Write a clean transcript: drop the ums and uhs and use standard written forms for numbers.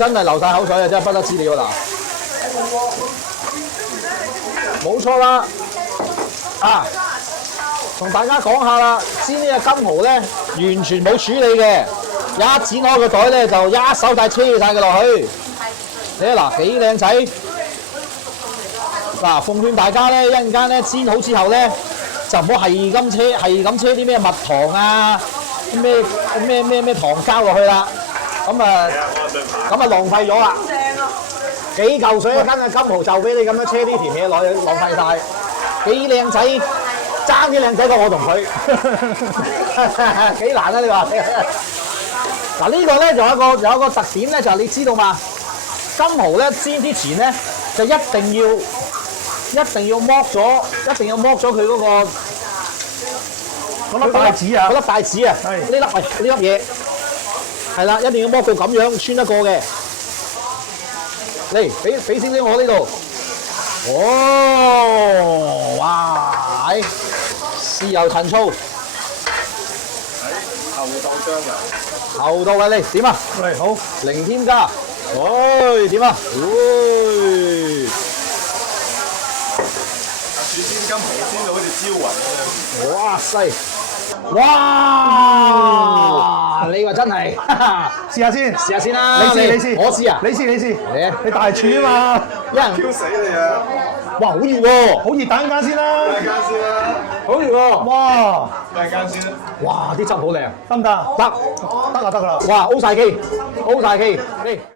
真係流晒口水啊！真係不得之了嗱，冇錯啦，啊，同大家講下啦，煎呢隻金蠔咧完全冇處理嘅，一剪開個袋咧就一手帶車晒佢落去，你睇嗱幾靚仔。嗱，奉勸大家咧，一陣間咧煎好之後咧，就唔好係咁車啲咩蜜糖啊，咩糖膠落去啦，咁啊浪費咗啦。幾嚿水一斤嘅金蠔就俾你咁樣車啲甜嘢落去，浪費晒。幾靚仔，爭啲靚仔過我同佢，幾難啊你話？嗱呢個咧就有一個特點咧，就係你知道嘛，金蠔咧煎之前咧就一定要剝咗佢嗰粒帶子啊！嗰粒帶子啊！呢粒嘢係啦，一定要剝到咁樣穿得過嘅。嚟，俾少少我呢度。哦，哇！豉油陳醋。後檔醬油。後檔啦，你點啊？喂，好，零添加。喂，點啊？喂！煮煎金蠔煎到好似焦雲咁樣。哇塞！哇！你話真係，試下先啦。你試，我試啊！你試。你大廚啊嘛，一人飄死你啊！哇，好熱喎！好熱，等間先啦。等間先啦。好熱喎！哇！等間先啦。哇，啲汁好靚。得唔得？得得啦。哇，O晒機，O晒機。